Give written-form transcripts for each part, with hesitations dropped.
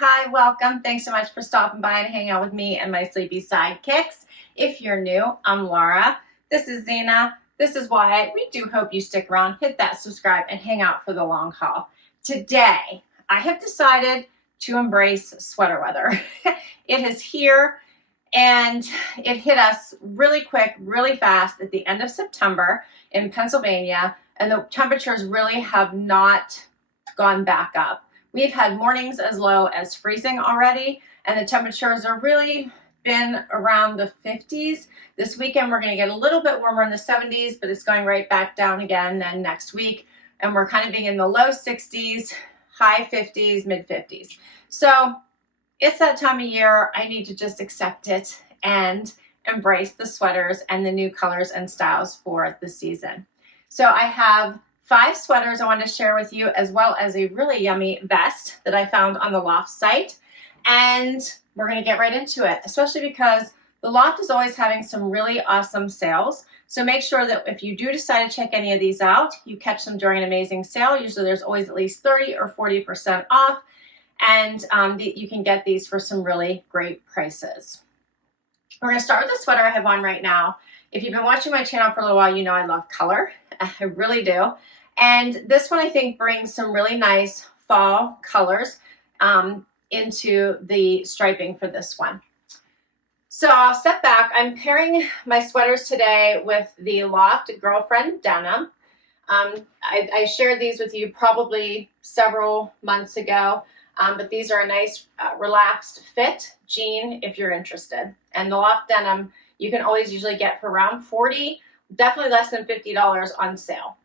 Hi, welcome. Thanks so much for stopping by and hanging out with me and my sleepy sidekicks. If you're new, I'm Laura. This is Zena. This is Wyatt. We do hope you stick around, hit that subscribe, and hang out for the long haul. Today, I have decided to embrace sweater weather. It is here, and it hit us really quick, really fast at the end of September in Pennsylvania, and the temperatures really have not gone back up. We've had mornings as low as freezing already, and the temperatures are really been around the 50s. This weekend we're going to get a little bit warmer in the 70s, but it's going right back down again then next week, and we're kind of being in the low 60s, high 50s, mid 50s. So it's that time of year. I need to just accept it and embrace the sweaters and the new colors and styles for the season. So I have 5 sweaters I want to share with you, as well as a really yummy vest that I found on the Loft site. And we're going to get right into it, especially because the Loft is always having some really awesome sales. So make sure that if you do decide to check any of these out, you catch them during an amazing sale. Usually there's always at least 30 or 40% off. And you can get these for some really great prices. We're going to start with the sweater I have on right now. If you've been watching my channel for a little while, you know I love color. I really do. And this one I think brings some really nice fall colors into the striping for this one. So I'll step back. I'm pairing my sweaters today with the Loft Girlfriend Denim. I shared these with you probably several months ago, but these are a nice relaxed fit jean if you're interested. And the Loft Denim you can always usually get for around $40, definitely less than $50 on sale.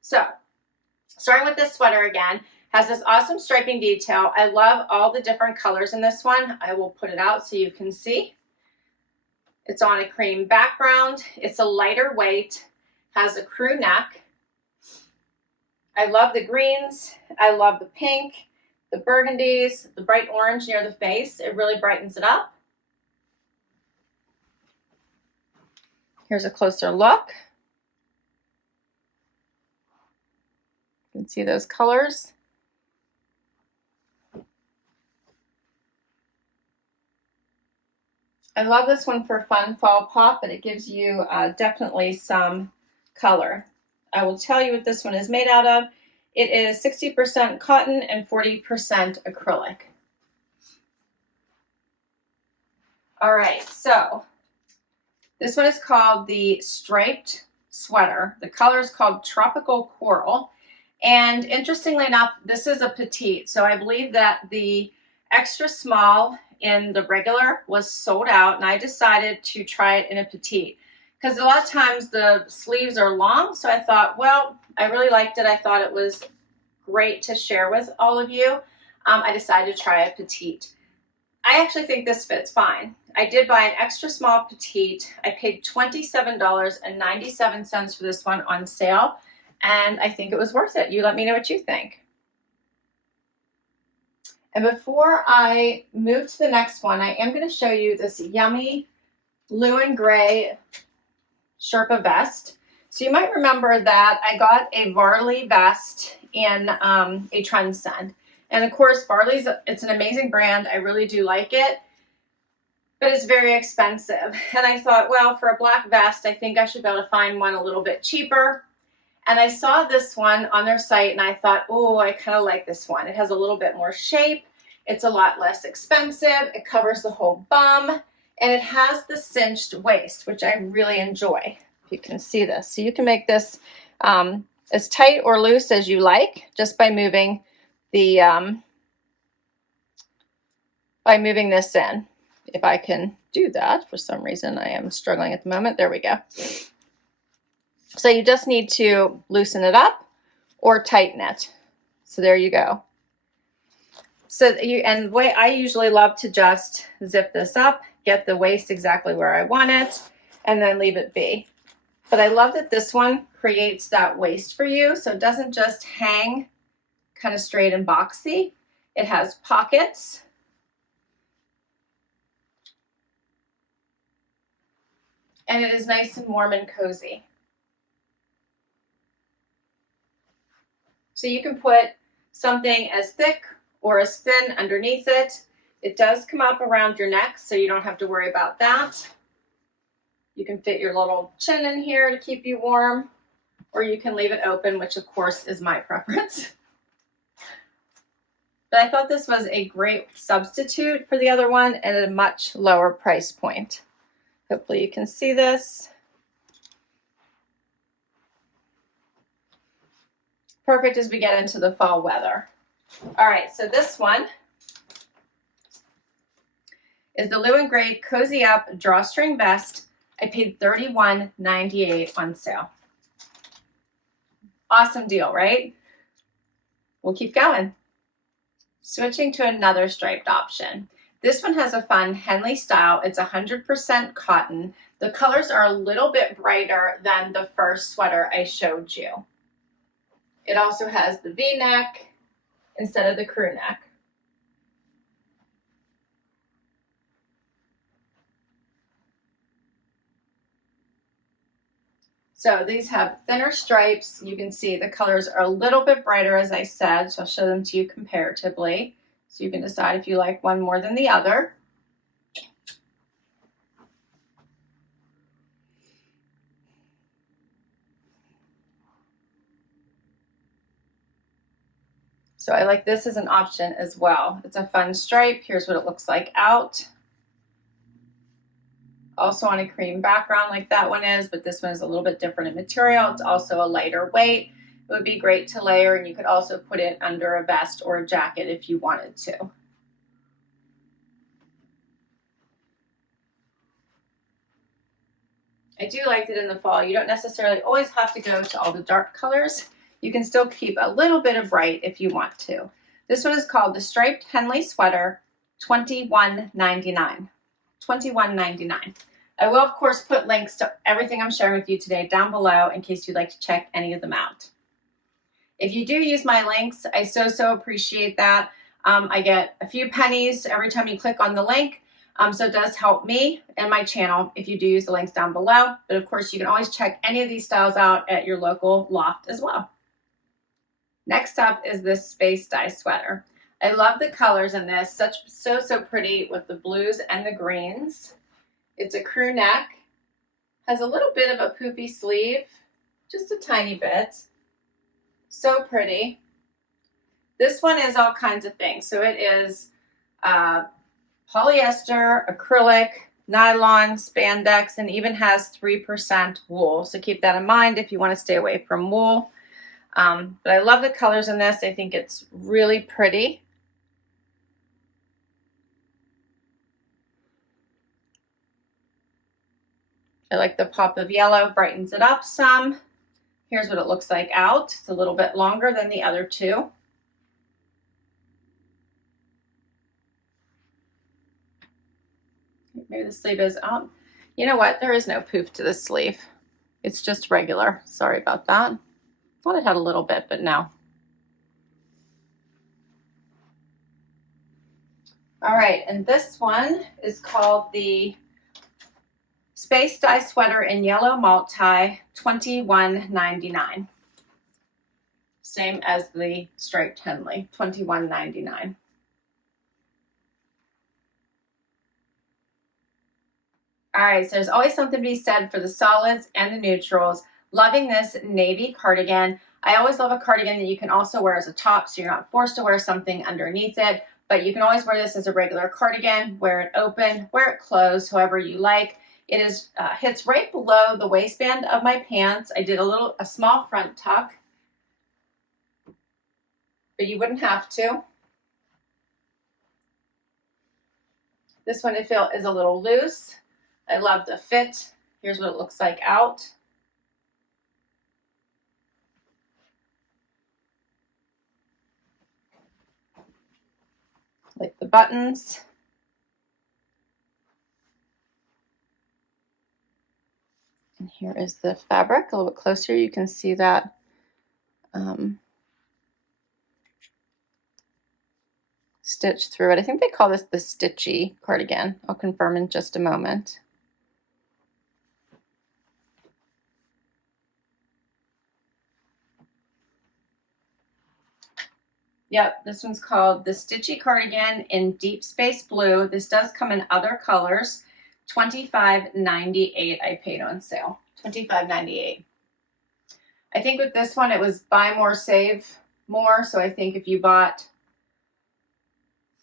So, starting with this sweater again, has this awesome striping detail. I love all the different colors in this one. I will put it out so you can see. It's on a cream background. It's a lighter weight, has a crew neck. I love the greens. I love the pink, the burgundies, the bright orange near the face. It really brightens it up. Here's a closer look. You can see those colors. I love this one for fun fall pop, but it gives you definitely some color. I will tell you what this one is made out of. It is 60% cotton and 40% acrylic. All right, so this one is called the Striped Sweater. The color is called Tropical Coral. And interestingly enough, this is a petite. So I believe that the extra small in the regular was sold out, and I decided to try it in a petite. Because a lot of times the sleeves are long, so I thought, well, I really liked it. I thought it was great to share with all of you. I decided to try a petite. I actually think this fits fine. I did buy an extra small petite. I paid $27.97 for this one on sale, and I think it was worth it. You let me know what you think. And before I move to the next one, I am going to show you this yummy blue and gray Sherpa vest. So you might remember that I got a Varley vest in a trend send. And of course, Varley's, it's an amazing brand. I really do like it, but it's very expensive. And I thought, well, for a black vest, I think I should be able to find one a little bit cheaper. And I saw this one on their site, and I thought, oh, I kind of like this one. It has a little bit more shape. It's a lot less expensive. It covers the whole bum, and it has the cinched waist, which I really enjoy. You can see this. So you can make this as tight or loose as you like, just by moving the this in. If I can do that, for some reason I am struggling at the moment. There we go. So you just need to loosen it up or tighten it. So there you go. So and the way I usually love to just zip this up, get the waist exactly where I want it, and then leave it be. But I love that this one creates that waist for you, so it doesn't just hang kind of straight and boxy. It has pockets. And it is nice and warm and cozy. So you can put something as thick or a spin underneath it. It does come up around your neck, so you don't have to worry about that. You can fit your little chin in here to keep you warm, or you can leave it open, which of course is my preference. But I thought this was a great substitute for the other one at a much lower price point. Hopefully you can see this. Perfect as we get into the fall weather. All right, so this one is the Lou and Grey Cozy Up Drawstring Vest. I paid $31.98 on sale. Awesome deal, right? We'll keep going. Switching to another striped option. This one has a fun Henley style. It's 100% cotton. The colors are a little bit brighter than the first sweater I showed you. It also has the V-neck instead of the crew neck. So these have thinner stripes. You can see the colors are a little bit brighter, as I said, so I'll show them to you comparatively. So you can decide if you like one more than the other. So I like this as an option as well. It's a fun stripe. Here's what it looks like out. Also on a cream background like that one is, but this one is a little bit different in material. It's also a lighter weight. It would be great to layer, and you could also put it under a vest or a jacket if you wanted to. I do like it in the fall. You don't necessarily always have to go to all the dark colors. You can still keep a little bit of bright if you want to. This one is called the Striped Henley Sweater, $21.99. $21.99. I will, of course, put links to everything I'm sharing with you today down below in case you'd like to check any of them out. If you do use my links, I so appreciate that. I get a few pennies every time you click on the link. So it does help me and my channel if you do use the links down below. But of course, you can always check any of these styles out at your local Loft as well. Next up is this space dye sweater. I love the colors in this, so pretty with the blues and the greens. It's a crew neck, has a little bit of a poofy sleeve, just a tiny bit. So pretty. This one is all kinds of things. So it is polyester, acrylic, nylon, spandex, and even has 3% wool. So keep that in mind if you want to stay away from wool. But I love the colors in this. I think it's really pretty. I like the pop of yellow, brightens it up some. Here's what it looks like out. It's a little bit longer than the other two. Maybe the sleeve is out. You know what? There is no poof to the sleeve. It's just regular. Sorry about that. Thought it had a little bit, but no. All right, and this one is called the Space Dye Sweater in Yellow Malt Tie, $21.99. Same as the Striped Henley, $21.99. All right, so there's always something to be said for the solids and the neutrals. Loving this navy cardigan. I always love a cardigan that you can also wear as a top, so you're not forced to wear something underneath it, but you can always wear this as a regular cardigan, wear it open, wear it closed, however you like. It is hits right below the waistband of my pants. I did a small front tuck, but you wouldn't have to. This one I feel is a little loose. I love the fit. Here's what it looks like out. Like the buttons. And here is the fabric. A little bit closer, you can see that stitch through it. I think they call this the stitchy cardigan. I'll confirm in just a moment. Yep, this one's called the Stitchy Cardigan in Deep Space Blue. This does come in other colors. $25.98 I paid on sale. $25.98. I think with this one it was buy more, save more. So I think if you bought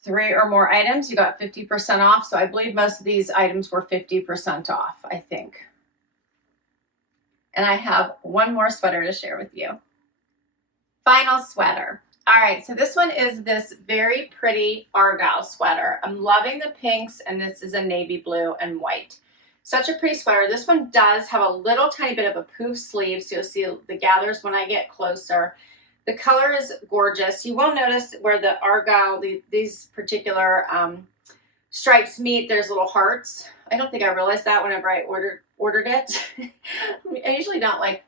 3 or more items, you got 50% off. So I believe most of these items were 50% off, I think. And I have one more sweater to share with you. Final sweater. All right, so this one is this very pretty Argyle sweater. I'm loving the pinks, and this is a navy blue and white. Such a pretty sweater. This one does have a little tiny bit of a poof sleeve, so you'll see the gathers when I get closer. The color is gorgeous. You will notice where the Argyle, these particular stripes meet, there's little hearts. I don't think I realized that whenever I ordered it. I usually don't like,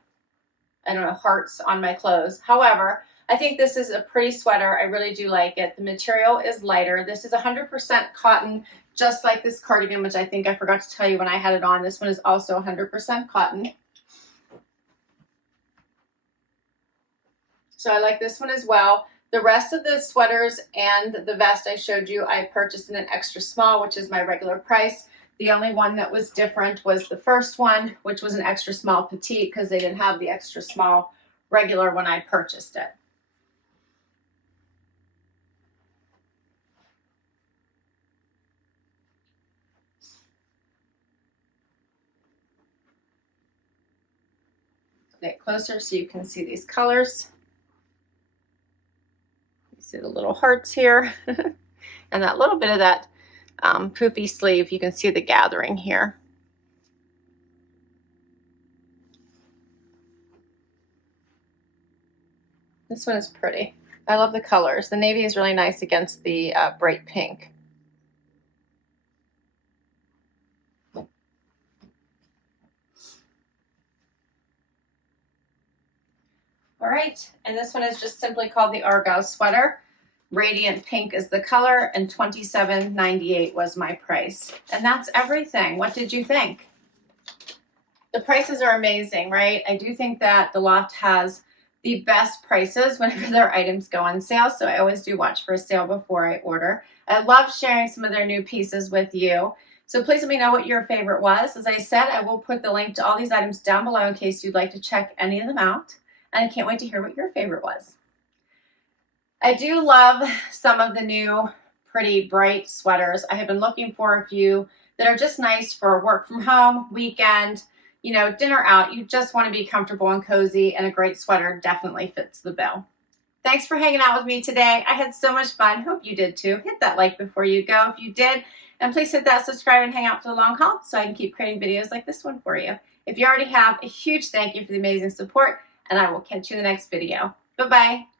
I don't know, hearts on my clothes. However, I think this is a pretty sweater. I really do like it. The material is lighter. This is 100% cotton, just like this cardigan, which I think I forgot to tell you when I had it on. This one is also 100% cotton. So I like this one as well. The rest of the sweaters and the vest I showed you, I purchased in an extra small, which is my regular price. The only one that was different was the first one, which was an extra small petite, because they didn't have the extra small regular when I purchased it. Get closer so you can see these colors. You see the little hearts here and that little bit of that poofy sleeve. You can see the gathering here. This one is pretty. I love the colors. The navy is really nice against the bright pink. All right, and this one is just simply called the Argyle Sweater. Radiant pink is the color, and $27.98 was my price. And that's everything. What did you think? The prices are amazing, right? I do think that the Loft has the best prices whenever their items go on sale, so I always do watch for a sale before I order. I love sharing some of their new pieces with you. So please let me know what your favorite was. As I said, I will put the link to all these items down below in case you'd like to check any of them out. And I can't wait to hear what your favorite was. I do love some of the new pretty bright sweaters. I have been looking for a few that are just nice for work from home, weekend, you know, dinner out. You just want to be comfortable and cozy, and a great sweater definitely fits the bill. Thanks for hanging out with me today. I had so much fun. Hope you did too. Hit that like before you go if you did. And please hit that subscribe and hang out for the long haul so I can keep creating videos like this one for you. If you already have, a huge thank you for the amazing support, and I will catch you in the next video. Bye-bye.